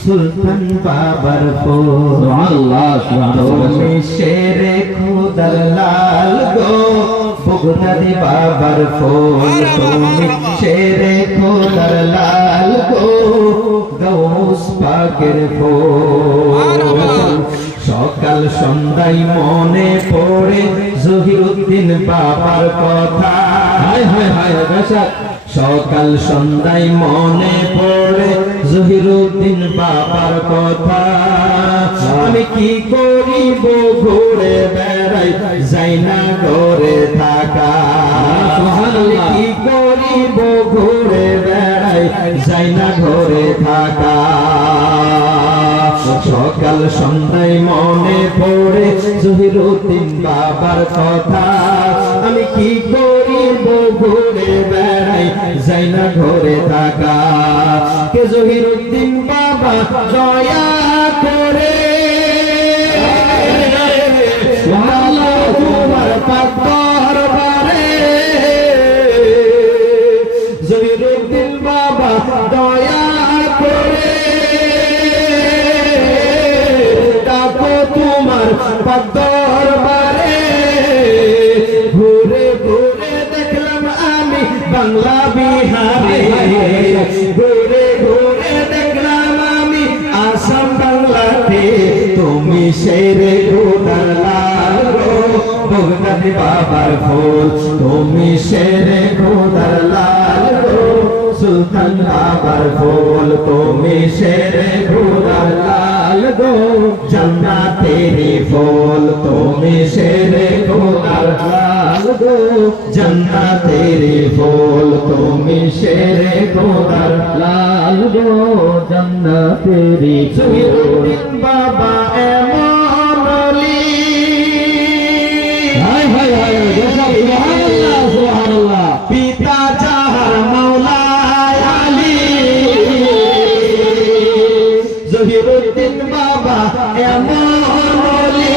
সুলতান বাবার ফুল সুবহানাল্লাহ তুমি শেরে খোদার লাল গো বগদাদি বাবার ফুল তুমি শেরে খোদার লাল গো গাউস পাকের ফুল সকাল সন্ধ্যায় মনে পড়ে জহিরুদ্দিন বাবার কথা হায় হায় হায় বেশক সকাল সন্ধ্যায় মনে পড়ে জহিরুদ্দিন বাবার কথা আমি কি করিব ঘুরে বেড়াই যাই না ঘরে থাকা কি করিব ঘুরে বেড়াই যাই না ঘরে থাকা সকাল সন্ধ্যায় মনে পড়ে জহিরুদ্দিন বাবার কথা আমি কি করিব ঘুরে বেড়াই যাই না ঘরে থাকা কে জহিরুদ্দিন বাবা দয়া করে তোমার পাক দরবারে জহিরুদ্দিন বাবা দয়া করে ডাকো তোমার পাক দরবারে ঘুরে ঘুরে দেখলাম আমি বাংলা বিহারে ঘুরে ঘুরে দেখলাম আমি আসাম বাংলাতে তুমি শেরে খোদার লাল গো বগদাদি বাবার ফুল তুমি শেরে খোদার লাল গো সুলতান বাবার ফুল তুমি শেরে খোদার লাল গো জান্নাতেরি ফুল তুমি শেরে খোদার লাল গো জান্নাতেরি ফুল তুমি শেরে খোদার লাল গো জান্নাতেরি ফুল বাবা এমন অলি হায় হায় হায় সুবহানাল্লাহ সুবহানাল্লাহ পিতা যাহার মাওলা আলী জহিরুদ্দিন বাবা এমন অলি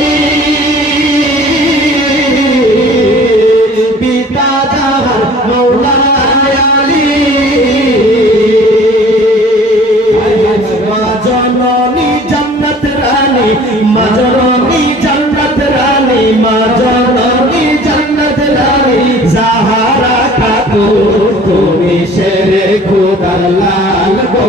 পিতা যাহার মাওলা আলী মা জননী জান্নাত রানী মা জননী জান্নাত রানী মা জননী জান্নাত রানী জাহারা খাতুন তুমি শেরে খোদার লাল গো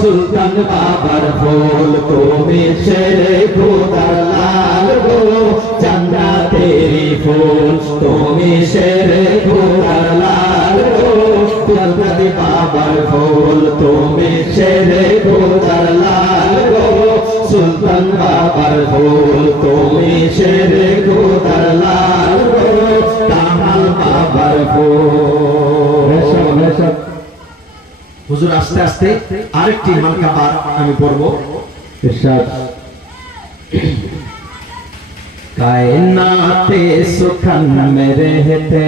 সুলতান বাবার ফুল তুমি শেরে খোদার লাল গো জান্নাতেরি ফুল তুমি শেরে খোদার লাল গো বগদাদি বাবার ফুল তুমি শেরে খোদার লাল গো সুলতান বাবার ফুল তুমি শেরে খোদার লাল গো কামাল বাবার ফুল হুজুর আস্তে আস্তে আরেকটি মালকাবার আমি পড়ব ইরশাদ কায়নাতে সুখান মে রহতে